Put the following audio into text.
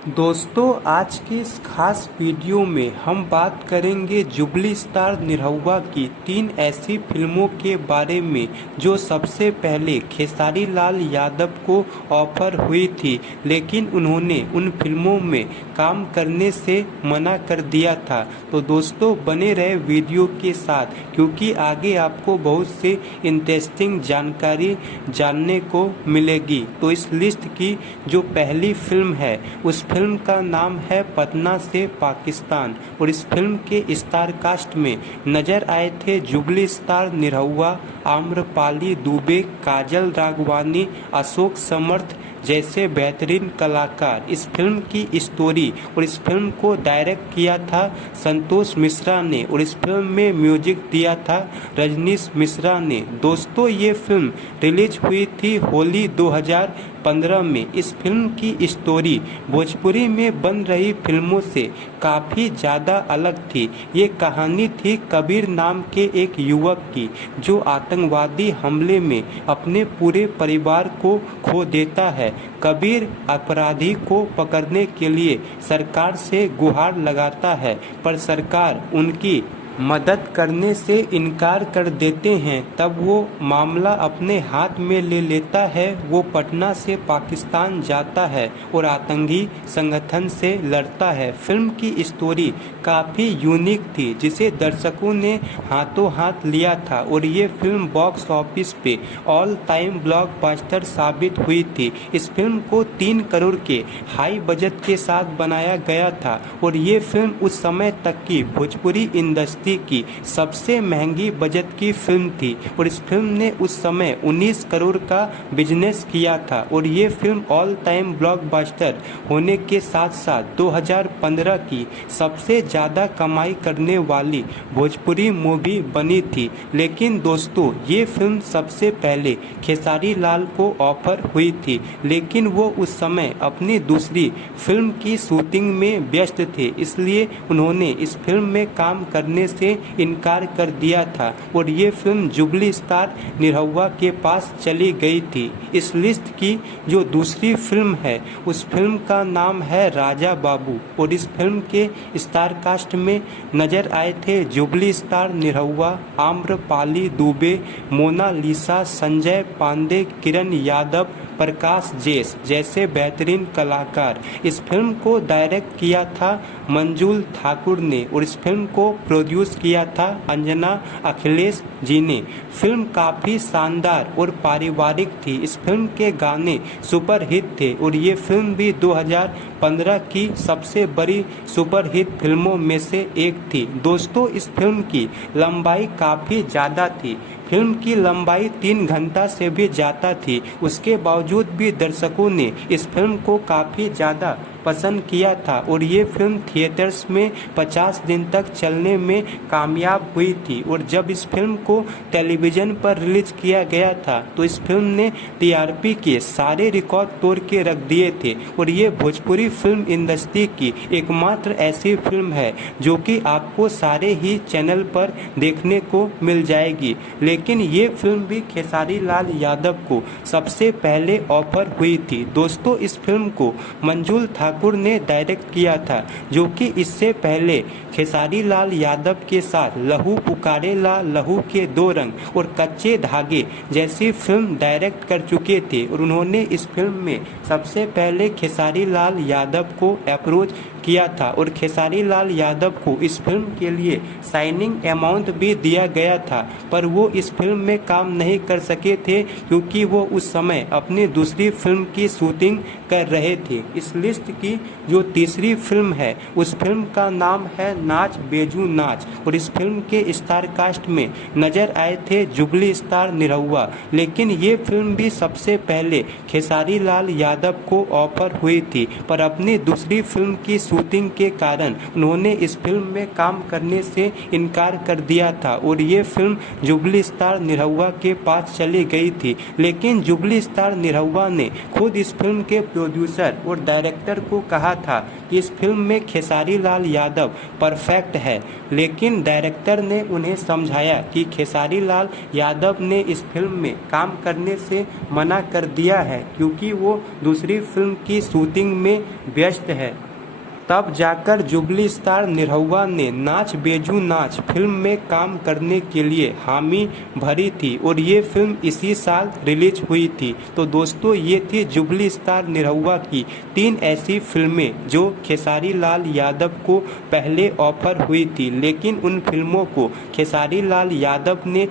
दोस्तों, आज के इस खास वीडियो में हम बात करेंगे जुबली स्टार निरहुआ की 3 ऐसी फिल्मों के बारे में जो सबसे पहले खेसारी लाल यादव को ऑफर हुई थी, लेकिन उन्होंने उन फिल्मों में काम करने से मना कर दिया था। तो दोस्तों, बने रहे वीडियो के साथ, क्योंकि आगे आपको बहुत से इंटरेस्टिंग जानकारी जानने को मिलेगी। तो इस लिस्ट की जो पहली फिल्म है, उस फिल्म का नाम है पटना से पाकिस्तान, और इस फिल्म के स्टार कास्ट में नजर आए थे जुबली स्टार निरहुआ, आम्रपाली दुबे, काजल राघवानी, अशोक समर्थ जैसे बेहतरीन कलाकार। इस फिल्म की स्टोरी और इस फिल्म को डायरेक्ट किया था संतोष मिश्रा ने, और इस फिल्म में म्यूजिक दिया था रजनीश मिश्रा ने। दोस्तों, ये फिल्म रिलीज हुई थी होली 2015 में। इस फिल्म की स्टोरी भोजपुरी में बन रही फिल्मों से काफ़ी ज़्यादा अलग थी। ये कहानी थी कबीर नाम के एक युवक की, जो आतंकवादी हमले में अपने पूरे परिवार को खो देता है। कबीर अपराधी को पकड़ने के लिए सरकार से गुहार लगाता है, पर सरकार उनकी मदद करने से इनकार कर देते हैं। तब वो मामला अपने हाथ में ले लेता है। वो पटना से पाकिस्तान जाता है और आतंकी संगठन से लड़ता है। फिल्म की स्टोरी काफ़ी यूनिक थी, जिसे दर्शकों ने हाथों हाथ लिया था, और ये फिल्म बॉक्स ऑफिस पे ऑल टाइम ब्लॉकबस्टर साबित हुई थी। इस फिल्म को 3 करोड़ के हाई बजट के साथ बनाया गया था, और ये फिल्म उस समय तक की भोजपुरी इंडस्ट्री की सबसे महंगी बजट की फिल्म थी, और इस फिल्म ने उस समय 19 करोड़ का बिजनेस किया था। और ये फिल्म ऑल टाइम ब्लॉकबस्टर होने के साथ साथ 2015 की सबसे ज़्यादा कमाई करने वाली भोजपुरी मूवी बनी थी। लेकिन दोस्तों, ये फिल्म सबसे पहले खेसारी लाल को ऑफर हुई थी, लेकिन वो उस समय अपनी दूसरी फिल्म की शूटिंग में व्यस्त थे, इसलिए उन्होंने इस फिल्म में काम करने से इनकार कर दिया था, और ये फिल्म जुबली स्टार निरहुआ के पास चली गई थी। इस लिस्ट की जो दूसरी फिल्म है, उस फिल्म का नाम है राजा बाबू, और इस फिल्म के स्टार कास्ट में नजर आए थे जुबली स्टार निरहुआ, आम्रपाली दुबे, मोनालिसा, संजय पांडे, किरण यादव, प्रकाश जेस जैसे बेहतरीन कलाकार। इस फिल्म को डायरेक्ट किया था मंजुल ठाकुर ने, और इस फिल्म को प्रोड्यूस किया था अंजना अखिलेश जी ने। फिल्म काफ़ी शानदार और पारिवारिक थी। इस फिल्म के गाने सुपर हिट थे, और ये फिल्म भी 2015 की सबसे बड़ी सुपर हिट फिल्मों में से एक थी। दोस्तों, इस फिल्म की लंबाई काफ़ी ज़्यादा थी। फिल्म की लंबाई 3 घंटा से भी ज़्यादा थी। उसके बावजूद भी दर्शकों ने इस फिल्म को काफ़ी ज़्यादा पसंद किया था, और ये फिल्म थिएटर्स में 50 दिन तक चलने में कामयाब हुई थी। और जब इस फिल्म को टेलीविज़न पर रिलीज किया गया था, तो इस फिल्म ने टीआरपी के सारे रिकॉर्ड तोड़ के रख दिए थे। और ये भोजपुरी फिल्म इंडस्ट्री की एकमात्र ऐसी फिल्म है जो कि आपको सारे ही चैनल पर देखने को मिल जाएगी। लेकिन ये फिल्म भी खेसारी लाल यादव को सबसे पहले ऑफर हुई थी। दोस्तों, इस फिल्म को मंजुल ठाकुर ने डायरेक्ट किया था, जो कि इससे पहले खेसारी लाल यादव के साथ लहू पुकारेला, लहू के 2 रंग और कच्चे धागे जैसी फिल्म डायरेक्ट कर चुके थे। और उन्होंने इस फिल्म में सबसे पहले खेसारी लाल यादव को अप्रोच किया था, और खेसारी लाल यादव को इस फिल्म के लिए साइनिंग अमाउंट भी दिया गया था, पर वो इस फिल्म में काम नहीं कर सके थे, क्योंकि वो उस समय अपनी दूसरी फिल्म की शूटिंग कर रहे थे। इस लिस्ट की जो तीसरी फिल्म है, उस फिल्म का नाम है नाच बेजू नाच, और इस फिल्म के स्टार कास्ट में नजर आए थे जुबली स्टार निरहुआ। लेकिन ये फिल्म भी सबसे पहले खेसारी लाल यादव को ऑफर हुई थी, पर अपनी दूसरी फिल्म की शूटिंग के कारण उन्होंने इस फिल्म में काम करने से इनकार कर दिया था और ये फिल्म जुबली स्टार निरहुआ के पास चली गई थी। लेकिन जुबली स्टार निरहुआ ने खुद इस फिल्म के प्रोड्यूसर और डायरेक्टर को कहा था कि इस फिल्म में खेसारी लाल यादव परफेक्ट है, लेकिन डायरेक्टर ने उन्हें समझाया कि खेसारी लाल यादव ने इस फिल्म में काम करने से मना कर दिया है क्योंकि वो दूसरी फिल्म की शूटिंग में व्यस्त है। तब जाकर जुबली स्टार निरहुआ ने नाच बेजू नाच फिल्म में काम करने के लिए हामी भरी थी और ये फिल्म इसी साल रिलीज हुई थी। तो दोस्तों, ये थी जुबली स्टार निरहुआ की 3 ऐसी फिल्में जो खेसारी लाल यादव को पहले ऑफर हुई थी, लेकिन उन फिल्मों को खेसारी लाल यादव ने